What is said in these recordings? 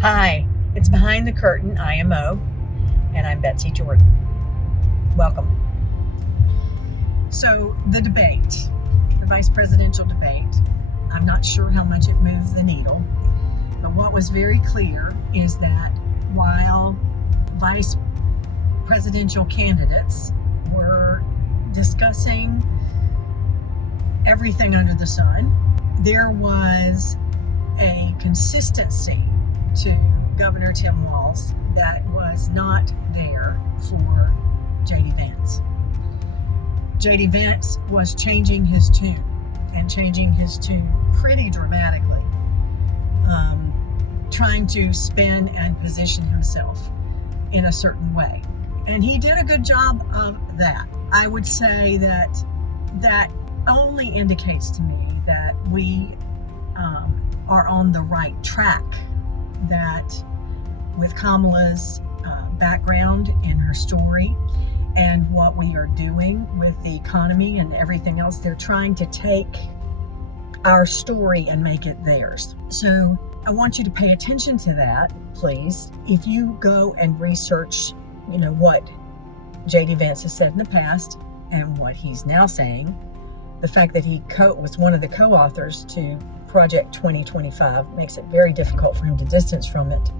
Hi, it's Behind the Curtain IMO, and I'm Betsy Jordan. Welcome. So the debate, the vice presidential debate, I'm not sure how much it moved the needle, but what was very clear is that while vice presidential candidates were discussing everything under the sun, there was a consistency to Governor Tim Walz that was not there for J.D. Vance. J.D. Vance was changing his tune, and changing his tune pretty dramatically, trying to spin and position himself in a certain way. And he did a good job of that. I would say that that only indicates to me that we are on the right track, that with Kamala's background in her story and what we are doing with the economy and everything else, they're trying to take our story and make it theirs. So I want you to pay attention to that, please. If you go and research, what J.D. Vance has said in the past and what he's now saying, the fact that he was one of the co-authors to Project 2025 makes it very difficult for him to distance from it.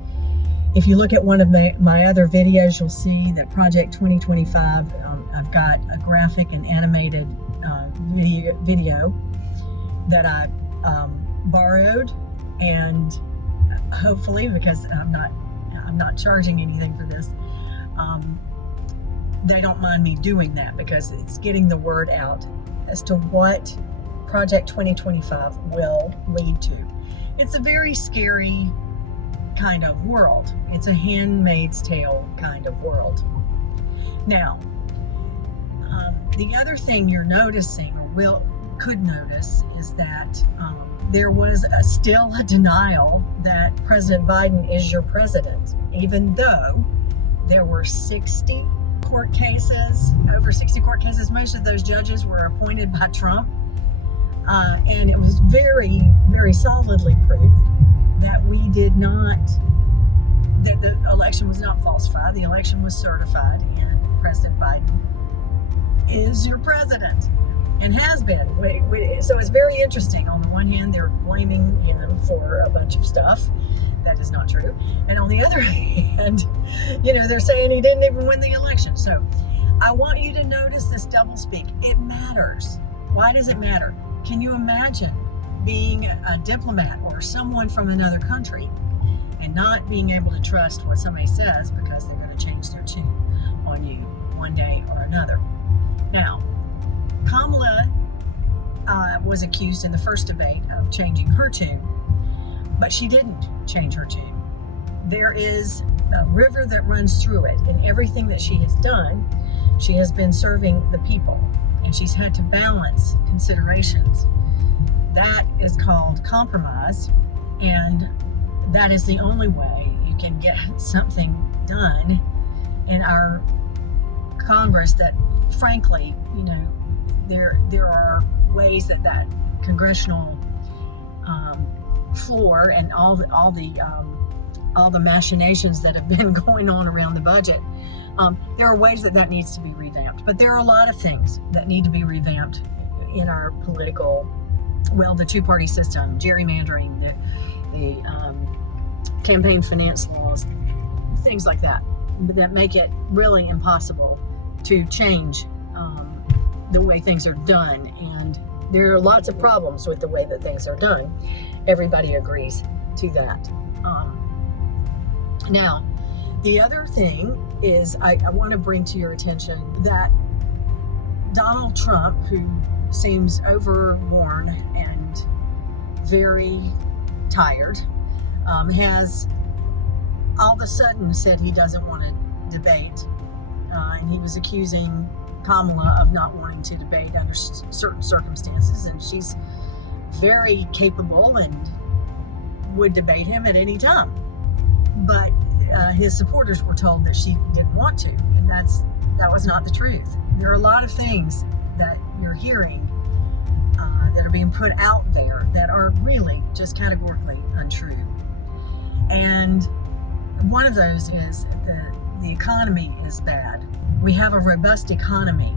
If you look at one of my other videos, you'll see that Project 2025, I've got a graphic and animated video that I borrowed, and hopefully, because I'm not charging anything for this, they don't mind me doing that, because it's getting the word out as to what Project 2025 will lead to. It's a very scary kind of world. It's a Handmaid's Tale kind of world. Now, the other thing you're noticing, or could notice, is that there was still a denial that President Biden is your president, even though there were 60 court cases, over 60 court cases. Most of those judges were appointed by Trump. And it was very, very solidly proved that that the election was not falsified. The election was certified, and President Biden is your president and has been. So it's very interesting. On the one hand, they're blaming him for a bunch of stuff that is not true. And on the other hand, they're saying he didn't even win the election. So I want you to notice this doublespeak. It matters. Why does it matter? Can you imagine being a diplomat or someone from another country and not being able to trust what somebody says because they're going to change their tune on you one day or another? Now, Kamala was accused in the first debate of changing her tune, but she didn't change her tune. There is a river that runs through it, and everything that she has done, she has been serving the people, and she's had to balance considerations. That is called compromise, and that is the only way you can get something done in our Congress. That, frankly, there are ways that congressional floor and all the machinations that have been going on around the budget. There are ways that needs to be revamped, but there are a lot of things that need to be revamped in our political, the two-party system, gerrymandering, the campaign finance laws, things like that make it really impossible to change the way things are done. And there are lots of problems with the way that things are done. Everybody agrees to that. Now, the other thing is I want to bring to your attention that Donald Trump, who seems overworn and very tired, has all of a sudden said he doesn't want to debate. And he was accusing Kamala of not wanting to debate under certain circumstances, and she's very capable and would debate him at any time. But his supporters were told that she didn't want to, and that was not the truth. There are a lot of things that you're hearing that are being put out there that are really just categorically untrue. And one of those is the economy is bad. We have a robust economy.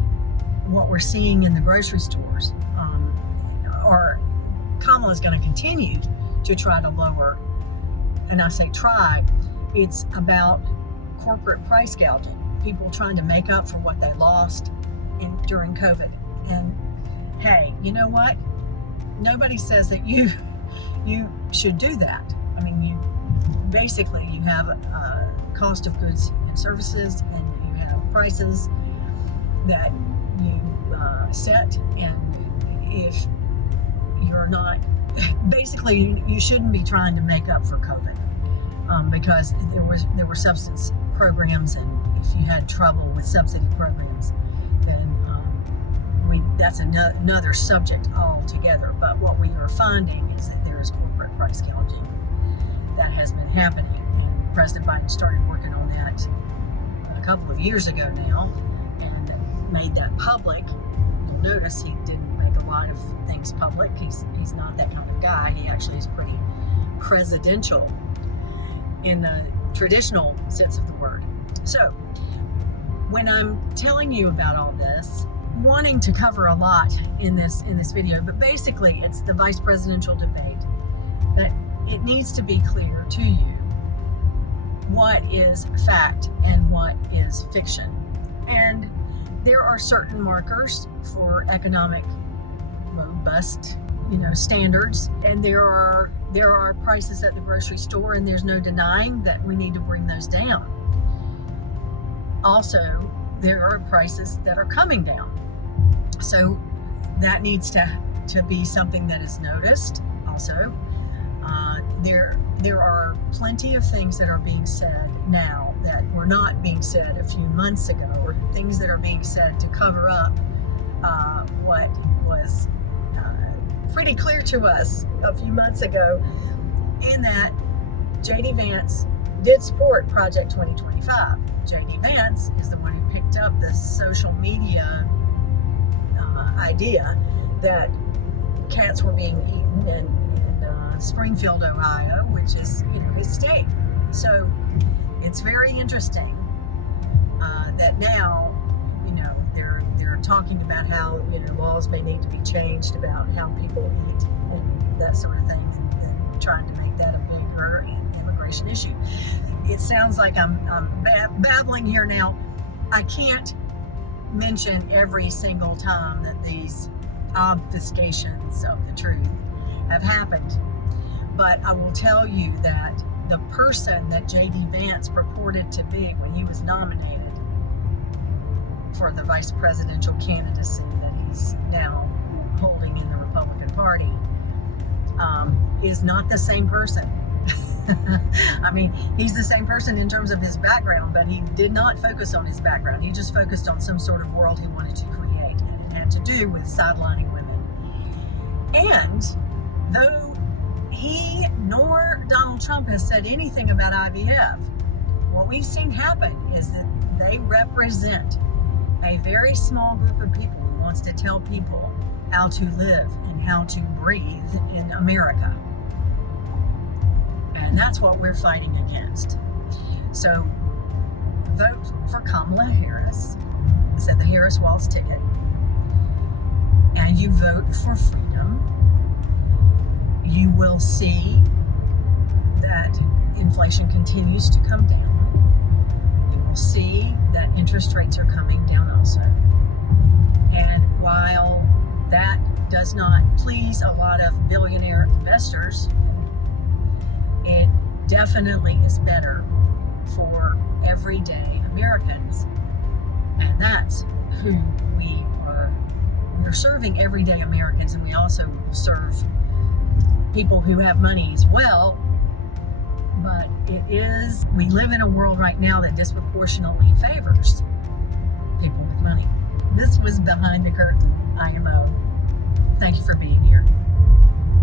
What we're seeing in the grocery stores, or Kamala is going to continue to try to lower, and I say try, it's about corporate price gouging. People trying to make up for what they lost during COVID. And hey, you know what? Nobody says that you should do that. I mean, you have a cost of goods and services, and you have prices that you set, and if you're not, basically you shouldn't be trying to make up for COVID, because there were substance programs, and if you had trouble with subsidy programs, then that's another subject altogether. But what we are finding is that there is corporate price gouging that has been happening, and President Biden started working on that a couple of years ago now, and made that public. You'll notice he didn't make a lot of things public. He's not that kind of guy. He actually is pretty presidential in the traditional sense of the word. So when I'm telling you about all this, wanting to cover a lot in this video, but basically it's the vice presidential debate, that it needs to be clear to you what is fact and what is fiction. And there are certain markers for economic robust, standards, and there are prices at the grocery store, and there's no denying that we need to bring those down. Also, there are prices that are coming down, so that needs to be something that is noticed. Also, there are plenty of things that are being said now that were not being said a few months ago, or things that are being said to cover up what was pretty clear to us a few months ago, in that J.D. Vance did support Project 2025. J.D. Vance is the one who picked up this social media idea that cats were being eaten in Springfield, Ohio, which is his state. So it's very interesting that now they're talking about how laws may need to be changed about how people eat and that sort of thing, and trying to make that a bigger immigration issue. It sounds like I'm babbling here now. I can't mention every single time that these obfuscations of the truth have happened, but I will tell you that the person that J.D. Vance purported to be when he was nominated for the vice presidential candidacy that he's now holding in the Republican Party is not the same person. I mean, he's the same person in terms of his background, but he did not focus on his background. He just focused on some sort of world he wanted to create, and it had to do with sidelining women. And though he nor Donald Trump has said anything about IVF, what we've seen happen is that they represent a very small group of people who wants to tell people how to live and how to breathe in America. And that's what we're fighting against. So vote for Kamala Harris. It's at the Harris Waltz ticket. And you vote for freedom. You will see that inflation continues to come down. You will see that interest rates are coming down also. And while that does not please a lot of billionaire investors, it definitely is better for everyday Americans. And that's who we are. We're serving everyday Americans, and we also serve people who have money as well. But we live in a world right now that disproportionately favors people with money. This was Behind the Curtain IMO. Thank you for being here.